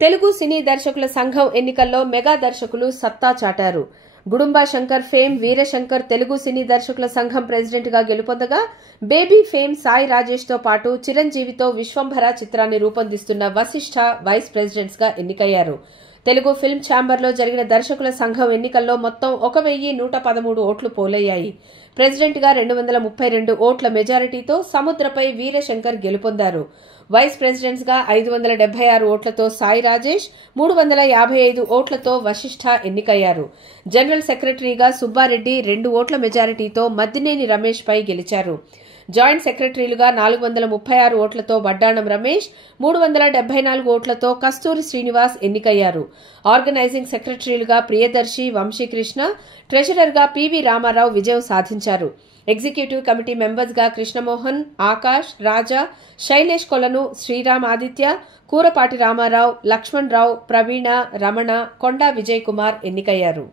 తెలుగు సినీ దర్శకుల సంఘం ఎన్నికల్లో మెగా దర్శకులు సత్తా చాటారు. గుడుంబా శంకర్ ఫేమ్ వీరశంకర్ తెలుగు సినీ దర్శకుల సంఘం ప్రెసిడెంట్ గా గెలుపొందగా, బేబీ ఫేమ్ సాయి రాజేష్ తో పాటు చిరంజీవితో విశ్వంభర చిత్రాన్ని రూపొందిస్తున్న వశిష్ఠ వైస్ ప్రెసిడెంట్స్ గా ఎన్నికయ్యారు. తెలుగు ఫిల్మ్ ఛాంబర్లో జరిగిన దర్శకుల సంఘం ఎన్నికల్లో మొత్తం 1113 ఓట్లు పోలయ్యాయి. ప్రెసిడెంట్ గా 232 ఓట్ల మెజారిటీతో సముద్రపై వీరశంకర్ గెలుపొందారు. వైస్ ప్రెసిడెంట్స్ గా 576 ఓట్లతో సాయి రాజేష్, 355 ఓట్లతో వశిష్ఠ ఎన్నికయ్యారు. జనరల్ సెక్రటరీగా సుబ్బారెడ్డి 2 ఓట్ల మెజారిటీతో మద్దినేని రమేష్ పై గెలిచారు. జాయింట్ సెక్రటరీలుగా 436 ఓట్లతో వడ్డాణం రమేష్, 374 ఓట్లతో కస్తూరి శ్రీనివాస్ ఎన్నికయ్యారు. ఆర్గనైజింగ్ సెక్రటరీలుగా ప్రియదర్శి, వంశీకృష్ణ, ట్రెజరర్గా పివి రామారావు విజయం సాధించారు. ఎగ్జిక్యూటివ్ కమిటీ మెంబర్స్ గా కృష్ణమోహన్, ఆకాష్, రాజా, శైలేష్ కొలను, శ్రీరామ్ ఆదిత్య, కూరపాటి రామారావు, లక్ష్మణ్ రావు, ప్రవీణ, రమణ, కొండా విజయ్ కుమార్ ఎన్నికయ్యారు.